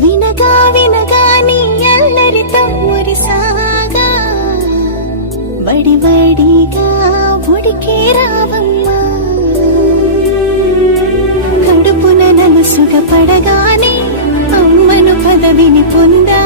వినగా వినగా నీ అల్లరితో మురిసాగా వడివడిగా ఉడికే రావమ్మా కడుపున నలుసుగా పడగానే అమ్మను పదవిని పొందా